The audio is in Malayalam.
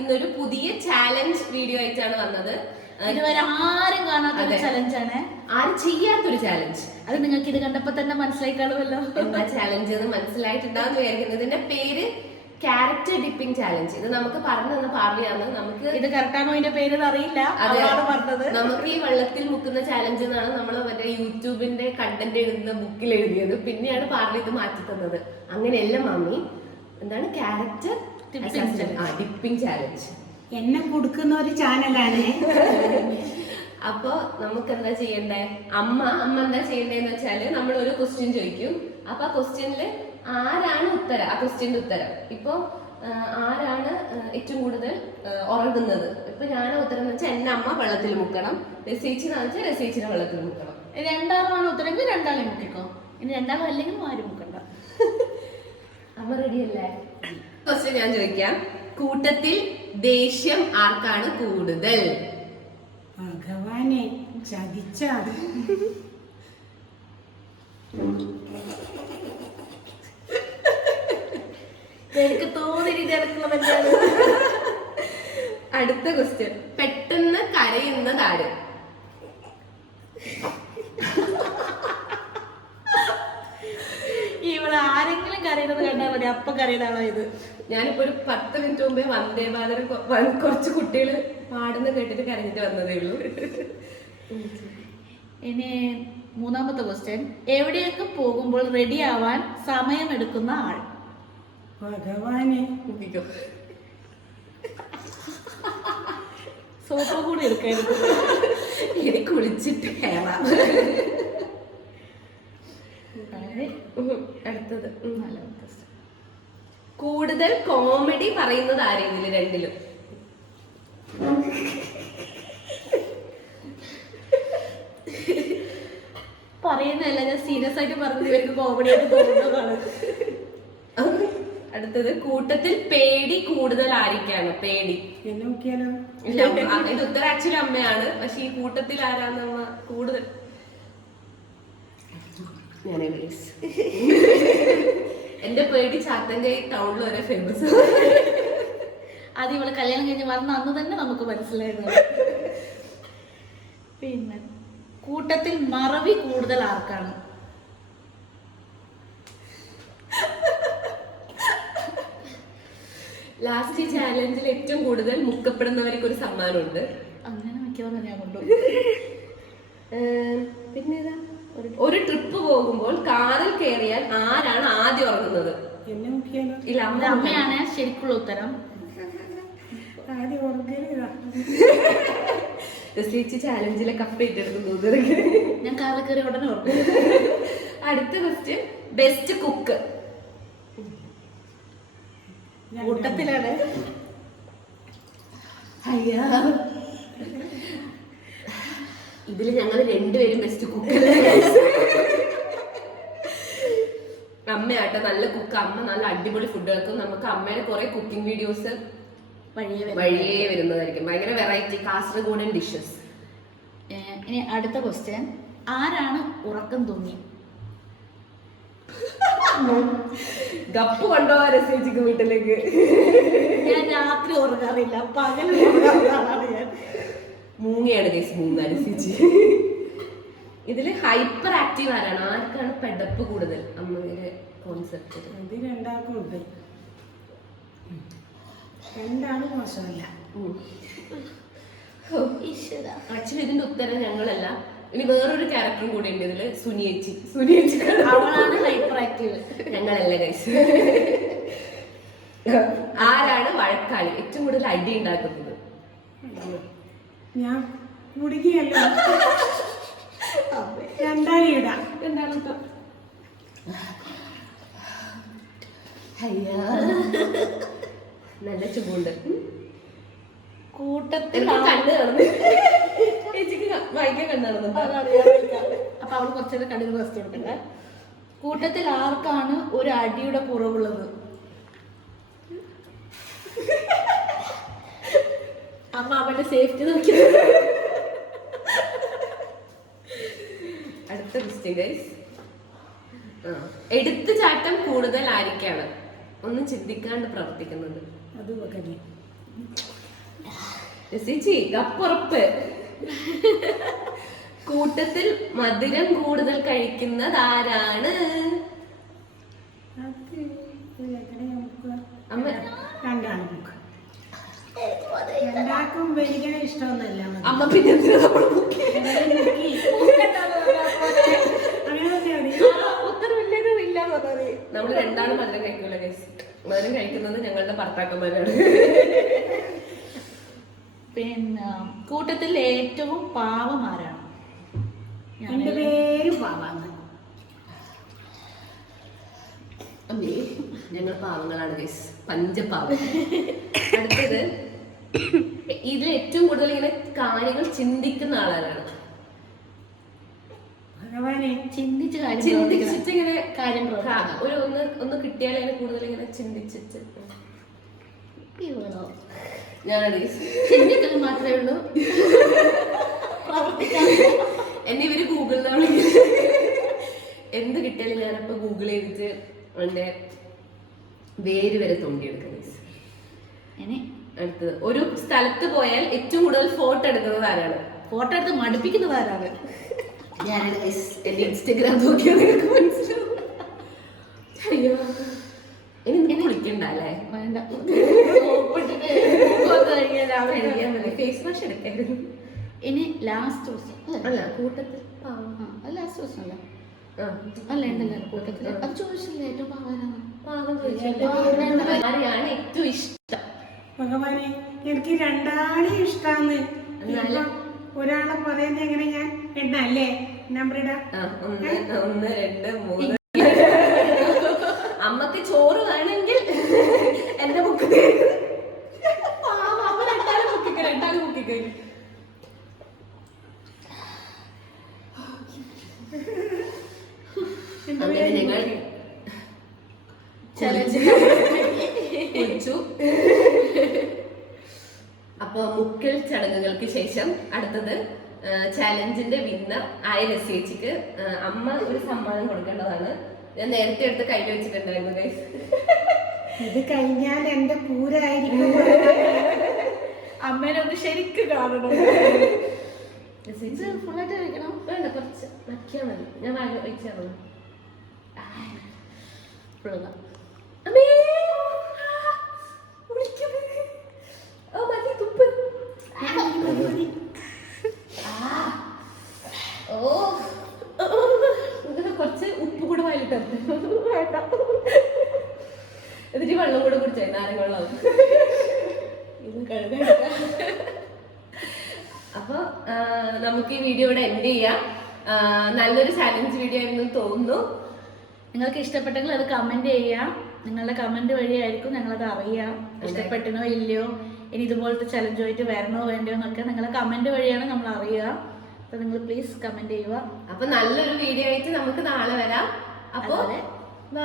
ഇന്നൊരു പുതിയ ചാലഞ്ച് വീഡിയോ ആയിട്ടാണ് വന്നത്. ഇതുവരെ ആരും കാണാത്ത ചലഞ്ചാണ്, ആരും ചെയ്യാത്തൊരു ചാലഞ്ച്. അത് നിങ്ങൾക്ക് ഇത് കണ്ടപ്പോ തന്നെ മനസ്സിലായി കാണുമല്ലോ എന്താ ചാലഞ്ച് എന്ന് മനസ്സിലായിട്ടുണ്ടാന്ന് വിചാരിക്കുന്നത്. ഇതിന്റെ പേര് ക്യാരക്ടർ ഡിപ്പിംഗ് ചാലഞ്ച്. ഇത് നമുക്ക് പറഞ്ഞു തന്ന പാർലിയാണ്. നമുക്ക് ഇത് കറക്റ്റാണോ ഇതിന്റെ പേര് അറിയില്ല, പറഞ്ഞത്. നമുക്ക് ഈ വെള്ളത്തിൽ മുക്കുന്ന ചാലഞ്ച് എന്നാണ് നമ്മൾ മറ്റേ യൂട്യൂബിന്റെ കണ്ടന്റ് എഴുതുന്ന ബുക്കിൽ എഴുതിയത്. പിന്നെയാണ് പാർലി ഇത് മാറ്റി തന്നത്. അങ്ങനെയല്ല മാമി, എന്താണ് ക്യാരക്ടർ ഡിപ്പിംഗ് ചാലഞ്ച്. എന്നെ കൊടുക്കുന്ന ഒരു ചാനലാണ്. അപ്പൊ നമുക്ക് എന്താ ചെയ്യണ്ടേ? അമ്മ എന്താ ചെയ്യണ്ടേന്ന് വെച്ചാല് നമ്മൾ ഒരു ക്വസ്റ്റ്യൻ ചോദിക്കും. അപ്പൊ ആ ക്വസ്റ്റ്യനില് ആരാണ് ഉത്തരം, ആ ക്വസ്റ്റ്യന്റെ ഉത്തരം. ഇപ്പൊ ആരാണ് ഏറ്റവും കൂടുതൽ ഉറങ്ങുന്നത്? ഇപ്പൊ ഞാൻ ഉത്തരം എന്ന് വെച്ചാൽ എന്നെ അമ്മ വെള്ളത്തിൽ മുക്കണം, രസീച്ചിന്ന് വെച്ചാൽ രസീച്ചിനെ വെള്ളത്തിൽ മുക്കണം. രണ്ടാളാണ് ഉത്തരമെങ്കിൽ രണ്ടാളെ മുക്കിക്കോ. ഇനി രണ്ടാളും അല്ലെങ്കിൽ ആരും മുക്കണ്ട. അമ്മ റെഡിയല്ലേ? ക്വസ്റ്റ്യൻ ഞാൻ ചോദിക്കാം. കൂട്ടത്തിൽ ദേഷ്യം ആർക്കാണ് കൂടുതൽ? ഭഗവാനെ ചതിച്ചാണ്. എനിക്ക് തോന്നിയിരിക്കുന്നത്. അടുത്ത ക്വസ്റ്റ്യൻ, പെട്ടെന്ന് കരയുന്നത് ആര്? ഇവിടെ ആരെങ്കിലും കരയുന്നത് കണ്ടാൽ മതി, അപ്പൊ കരയുന്ന ആളാ ഇത്. ഞാനിപ്പോ ഒരു 10 മിനിറ്റ് മുമ്പേ വന്ദേമാതരം കുറച്ച് കുട്ടികൾ പാടുന്ന കേട്ടിട്ട് കരഞ്ഞിട്ട് വന്നതേ ഉള്ളൂ. ഇനി മൂന്നാമത്തെ ക്വസ്റ്റ്യൻ, എവിടെയൊക്കെ പോകുമ്പോൾ റെഡി ആവാൻ സമയമെടുക്കുന്ന ആൾ? ഭഗവാനെ സോപ്പ് കൂടി എടുക്കരുത്, ഇനി കുളിച്ചിട്ട് കയറാം. അടുത്തത് കൂടുതൽ കോമഡി പറയുന്നത് ആരെങ്കിലും രണ്ടിലും? പറയുന്നതല്ല, ഞാൻ സീരിയസ് ആയിട്ട് പറഞ്ഞു വരുന്ന കോമഡി ആയിട്ട് തോന്നുന്നതാണ്. അടുത്തത് കൂട്ടത്തിൽ പേടി കൂടുതൽ ആയിരിക്കാണ്? പേടി എന്നെ നോക്കിയാലോ? ഇത് ഉത്തരം ആക്ച്വലി അമ്മയാണ്, പക്ഷെ ഈ കൂട്ടത്തിൽ ആരാന്ന് അമ്മ കൂടുതൽ? എന്റെ പേടി ചാത്തൻകൈ ടൗണിൽ വരെ ഫേമസ്. അത് ഇവള് കല്യാണം കഴിഞ്ഞ് വന്ന അന്ന് തന്നെ നമുക്ക് മനസ്സിലായിരുന്നു. പിന്നെ കൂട്ടത്തിൽ മറവി കൂടുതൽ ആർക്കാണ്? ലാസ്റ്റ് ചാലഞ്ചിൽ ഏറ്റവും കൂടുതൽ മുക്കപ്പെടുന്നവർക്ക് ഒരു സമ്മാനമുണ്ട്. അങ്ങനെ മിക്കവാറും ഞാൻ കൊണ്ടു. പിന്നെ ഒരു ട്രിപ്പ് പോകുമ്പോൾ കാറിൽ കയറിയാൽ ആരാണ് ആദ്യം ഉറങ്ങുന്നത്? എന്നെ നോക്കിയാലോ? ഇല്ല, അമ്മയാണ് ശരിക്കുള്ള ഉത്തരം. ആദ്യം ഉറങ്ങരുതാ. ചാലഞ്ചിലെ കപ്പ് ഏറ്റെടുക്കുന്നത് ഞാൻ കാറിൽ കയറി ഉടനെ ഉറങ്ങും. അടുത്ത ക്വസ്റ്റ്യൻ, ബെസ്റ്റ് കുക്ക്? കൂട്ടത്തിലാണ്. അയ്യാ, ഇതില് ഞങ്ങൾ രണ്ടുപേരും ബെസ്റ്റ് കുക്ക്. അമ്മയാട്ടെ നല്ല കുക്ക്. അമ്മ നല്ല അടിപൊളി ഫുഡ് വെക്കും. നമുക്ക് അമ്മയുടെ കുറെ കുക്കിംഗ് വീഡിയോസ് വഴിയേ വരുന്നതായിരിക്കും. ഭയങ്കര വെറൈറ്റി കാസർഗോഡൻ ഡിഷസ്. ഇനി അടുത്ത ക്വസ്റ്റ്യൻ, ആരാണ് ഉറക്കം തൂങ്ങി? ഗപ്പ് കൊണ്ടുപോകാൻ രസിച്ചിക്ക് വീട്ടിലേക്ക്. ഞാൻ രാത്രി ഉറങ്ങാറില്ല, പകൽ ഉറങ്ങാറാണ് ഞാൻ. മൂങ്ങയാണ് കേസ് മൂന്ന് രസിച്ച്. ഇതില് ഹൈപ്പർ ആക്റ്റീവ് ആരാണ്? ആർക്കാണ് പെടപ്പ് കൂടുതൽ? അമ്മയുടെ കോൺസെപ്റ്റ്. ഇത് രണ്ടാൾക്കും ഉണ്ട്. രണ്ടാളും മോശമല്ല. ആക്ച്വലി ഇതിന്റെ ഉത്തരം ഞങ്ങളല്ല, ഇനി വേറൊരു ക്യാരക്ടറും കൂടി ഉണ്ട് ഇതില്. സുനിയേച്ചി അവളാണ് ഹൈപ്പർ ആക്റ്റീവ്, ഞങ്ങളല്ല ഗൈസ്. ആരാണ് വഴക്കാളി? ഏറ്റവും കൂടുതൽ അടി ഉണ്ടാക്കുന്നത്? ഞാൻ കുടുങ്ങിയല്ലോ. രണ്ടാളി ഇടാം. നല്ല ചുമണ്ട്. കൂട്ടത്തിൽ കണ്ണ് കാണുന്നു. ചേച്ചിക്ക് വായിക്കാൻ കണ്ണ് കാണുന്നുണ്ടോ? അപ്പൊ അവള് കുറച്ചേരം കണ്ണിന് റെസ്റ്റ് കൊടുക്കട്ടെ. കൂട്ടത്തിൽ ആർക്കാണ് ഒരു അടിയുടെ കുറവുള്ളത്? അമ്മ അവന്റെ സേഫ്റ്റി നോക്കിയത്. അടുത്ത ക്വസ്റ്റ്യൻ ഗൈസ്, എടുത്തുചാട്ടം കൂടുതൽ ആയിരിക്കാണ്? ഒന്നും ചിന്തിക്കാണ്ട് പ്രവർത്തിക്കുന്നത്? അത് രസിച്ചി കപ്പുറപ്പ്. കൂട്ടത്തിൽ മധുരം കൂടുതൽ കഴിക്കുന്നത് ആരാണ്? അമ്മ രണ്ടാണ് ബുക്ക്. രണ്ടാക്കും വലിയ ഇഷ്ടമൊന്നുമല്ല അമ്മ പിന്നെ എന്തിനാ നമ്മള് മുക്കി? നമ്മള് രണ്ടാളും മധുരം കഴിക്കൂല ഗൈസ്. മധുരം കഴിക്കുന്നത് ഞങ്ങളുടെ ഭർത്താക്കന്മാരാണ്. പിന്നെ കൂട്ടത്തിൽ ഏറ്റവും പാവം ആരാണ്? എന്റെ പേര് പാവാന്ന്. അമ്മേ ഞങ്ങൾ പാവങ്ങളാണ് ഗൈസ്, പഞ്ചപാവം. അടുത്തത്, ഇതിൽ ഏറ്റവും കൂടുതൽ ഇങ്ങനെ കാര്യങ്ങൾ ചിന്തിക്കുന്ന ആളാണ്. ഭഗവാനെ, ചിന്തിച്ച് ചിന്തിച്ചിട്ട് ഇങ്ങനെ കാര്യം ഒരു ഒന്ന് കിട്ടിയാൽ അതിനെ കൂടുതൽ ഇങ്ങനെ ചിന്തിച്ചിട്ട് ഞാനാണ് ഗൈസ്. ചിന്തിക്കൽ മാത്രമേ ഉള്ളൂ, എന്നെ ഇവര് ഗൂഗിളിൽ എന്ത് കിട്ടിയാലും ഞാനപ്പോ ഗൂഗിൾ ചെയ്തിട്ട് എന്റെ വേര് വരെ തോണ്ടിയെടുക്കും ഗൈസ്. ഇനി അടുത്തത്, ഒരു സ്ഥലത്ത് പോയാൽ ഏറ്റവും കൂടുതൽ ഫോട്ടോ എടുക്കുന്നത് ആരാണ്? ഫോട്ടോ എടുത്ത് മടുപ്പിക്കുന്നത് ആരാണ്? ഞാനാണ് ഗൈസ്. എന്റെ ഇൻസ്റ്റഗ്രാം നോക്കിയാൽ നിങ്ങൾക്ക് മനസ്സിലാവും. അയ്യോ, ഇനി നിങ്ങൾ വിളിക്കണ്ട അല്ലേ? വേണ്ട, ഫേസ് വാഷ് എടുക്കായിരുന്നു. ഇനി ലാസ്റ്റ് ദിവസം അല്ല കൂട്ടത്തിൽ ലാസ്റ്റ് ദിവസം അല്ല ആ അല്ല ഉണ്ടല്ലോ കൂട്ടത്തില് അത് ചോദിച്ചില്ല ഏറ്റവും പാവാനാണ്. പാവം ചോദിച്ചല്ലേ ആരെയാണ് ഏറ്റവും ഇഷ്ടം? ഭഗവാനെ, എനിക്ക് രണ്ടാളെ ഇഷ്ടാന്ന്. എന്നാലും ഒരാളെ പറയുന്നത് എങ്ങനെ ഞാൻ എണ്ണല്ലേ? നമ്പർ ഇടാം. 1 2 3. അമ്മക്ക് ചോറ് വേണമെങ്കിൽ എന്റെ ബുക്ക് രണ്ടാളും ബുക്കിക്കഴിഞ്ഞു. അങ്ങനെ ഞങ്ങൾ ചലഞ്ച് കുറിച്ചു. അപ്പൊ മുക്കൽ ചടങ്ങുകൾക്ക് ശേഷം അടുത്തത് ചാലഞ്ചിന്റെ വിന്നർ ആയ രസിയേച്ചിക്ക് അമ്മ ഒരു സമ്മാനം കൊടുക്കേണ്ടതാണ്. ഞാൻ നേരത്തെ എടുത്ത് കയ്യിൽ വെച്ചിട്ടുണ്ടായിരുന്നു ഗൈസ്. ഇത് കഴിഞ്ഞാൽ എന്റെ പൂരായിരിക്കും. അമ്മേനെ ഒന്ന് ശരിക്കും കാണണം. ഫുള്ളായിട്ട് കഴിക്കണം. വേണ്ട, കുറച്ച് നക്കിയാ മതി. ഞാൻ വെച്ചാണ് കുറച്ച് ഉപ്പ് കൂടെ വായിലിട്ട് വേണ്ട, എന്നിട്ട് വെള്ളം കൂടെ കുടിച്ചായി, നാരങ്ങ വെള്ളം. ഇത് കഴുകാൻ. അപ്പൊ നമുക്ക് ഈ വീഡിയോ ഇവിടെ എൻഡ് ചെയ്യാം. നല്ലൊരു ചാലഞ്ച് വീഡിയോ ആയിരുന്നു തോന്നുന്നു. നിങ്ങൾക്ക് ഇഷ്ടപ്പെട്ടെങ്കിൽ അത് കമന്റ് ചെയ്യാം. നിങ്ങളുടെ കമന്റ് വഴിയായിരിക്കും ഞങ്ങളത് അറിയാം ഇഷ്ടപ്പെട്ടോ ഇല്ലയോ, ഇനി ഇതുപോലത്തെ ചലഞ്ചുമായിട്ട് വരണോ വേണ്ടയോ എന്നൊക്കെ നിങ്ങളെ കമന്റ് വഴിയാണ് നമ്മൾ അറിയുക. അപ്പൊ നിങ്ങൾ പ്ലീസ് കമന്റ് ചെയ്യുക. അപ്പൊ നല്ലൊരു വീഡിയോ ആയിട്ട് നമുക്ക് നാളെ വരാം. അപ്പൊ ബൈ.